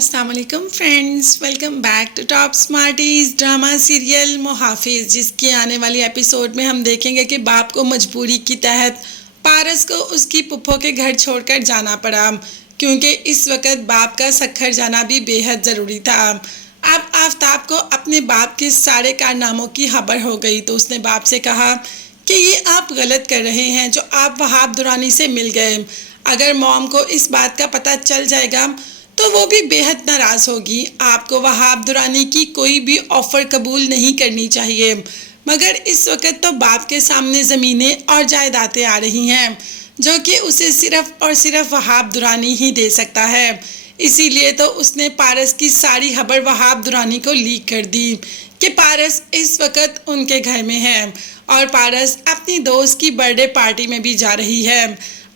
अस्सलाम वालेकुम friends, welcome back to top smarties drama serial Muhafiz, जिसके आने वाली एपिसोड में हम देखेंगे कि बाप को मजबूरी की तहत पारस को उसकी पुप्पो के घर छोड़कर जाना पड़ा, क्योंकि इस वक्त बाप का सखर जाना भी बेहद ज़रूरी था। अब आफ्ताब को अपने बाप के सारे कारनामों की खबर हो गई, तो उसने बाप से कहा कि ये आप गलत कर रहे हैं जो आप वहाब दुरानी से मिल गए। अगर मॉम को इस बात का पता चल जाएगा तो वो भी बेहद नाराज़ होगी। आपको वहाब दुरानी की कोई भी ऑफ़र कबूल नहीं करनी चाहिए, मगर इस वक्त तो बाप के सामने ज़मीनें और जायदादें आ रही हैं जो कि उसे सिर्फ़ और सिर्फ वहाब दुरानी ही दे सकता है। इसीलिए तो उसने पारस की सारी खबर वहाब दुरानी को लीक कर दी कि पारस इस वक्त उनके घर में है और पारस अपनी दोस्त की बर्थडे पार्टी में भी जा रही है।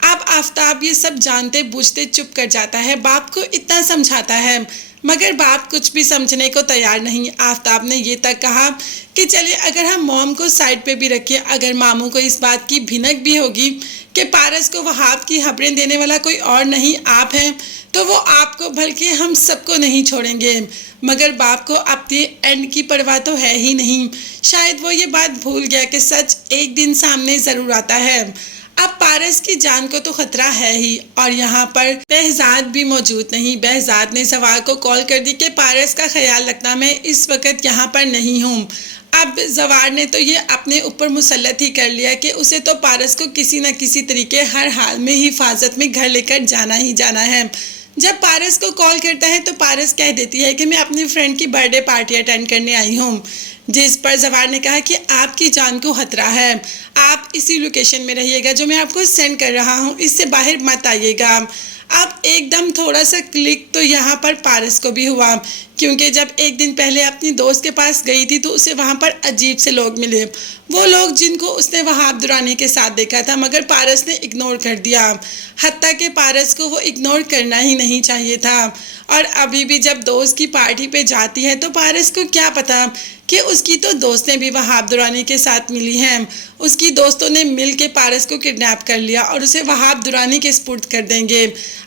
अब आफ्ताब ये सब जानते बूझते चुप कर जाता है, बाप को इतना समझाता है, मगर बाप कुछ भी समझने को तैयार नहीं। आफ्ताब ने ये तक कहा कि चलिए अगर हम मॉम को साइड पे भी रखें, अगर मामू को इस बात की भिनक भी होगी कि पारस को वहाब की खबरें देने वाला कोई और नहीं आप हैं, तो वो आपको बल्कि हम सबको नहीं छोड़ेंगे। मगर बाप को अपने एंड की परवाह तो है ही नहीं। शायद वो ये बात भूल गया कि सच एक दिन सामने ज़रूर आता है। अब पारस की जान को तो खतरा है ही, और यहाँ पर बहजाद भी मौजूद नहीं। बहजाद ने सवार को कॉल कर दी कि पारस का ख्याल रखना, मैं इस वक्त यहाँ पर नहीं हूँ। अब जवार ने तो ये अपने ऊपर मुसल्लत ही कर लिया कि उसे तो पारस को किसी न किसी तरीके हर हाल में हिफाजत में घर लेकर जाना ही जाना है। जब पारस को कॉल करता है तो पारस कह देती है कि मैं अपनी फ्रेंड की बर्थडे पार्टी अटेंड करने आई हूँ, जिस पर जवार ने कहा कि आपकी जान को खतरा है, आप इसी लोकेशन में रहिएगा जो मैं आपको सेंड कर रहा हूँ, इससे बाहर मत आइएगा। अब एकदम थोड़ा सा क्लिक तो यहाँ पर पारस को भी हुआ, क्योंकि जब एक दिन पहले अपनी दोस्त के पास गई थी तो उसे वहाँ पर अजीब से लोग मिले, वो लोग जिनको उसने वहाब दुरानी के साथ देखा था, मगर पारस ने इग्नोर कर दिया। हत्ता कि पारस को वो इग्नोर करना ही नहीं चाहिए था। और अभी भी जब दोस्त की पार्टी पे जाती है तो पारस को क्या पता कि उसकी तो दोस्तें भी वहाब दुरानी के साथ मिली हैं। उसकी दोस्तों ने मिल के पारस को किडनैप कर लिया और उसे वहाब दुरानी के स्पुर्द कर देंगे।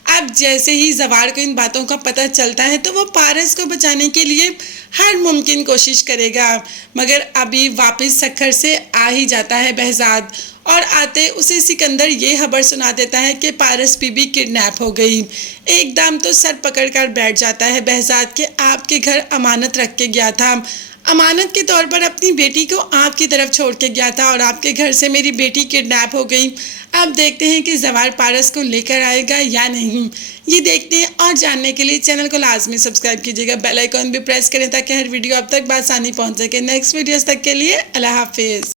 अब जैसे ही जवार को इन बातों का पता चलता है तो वो पारस को बचाने के लिए हर मुमकिन कोशिश करेगा, मगर अभी वापस सखर से आ ही जाता है बहजाद, और आते उसे सिकंदर ये खबर सुना देता है कि पारस बीबी किडनैप हो गई। एकदम तो सर पकड़ कर बैठ जाता है बहजाद के, आपके घर अमानत रख के गया था, अमानत के तौर पर अपनी बेटी को आपकी तरफ छोड़ के गया था और आपके घर से मेरी बेटी किडनैप हो गई। अब देखते हैं कि जवार पारस को लेकर आएगा या नहीं, ये देखते हैं। और जानने के लिए चैनल को लाजमी सब्सक्राइब कीजिएगा, बेल आइकॉन भी प्रेस करें ताकि हर वीडियो अब तक बआसानी पहुंच सके। नेक्स्ट वीडियोस तक के लिए अल्लाह हाफिज़।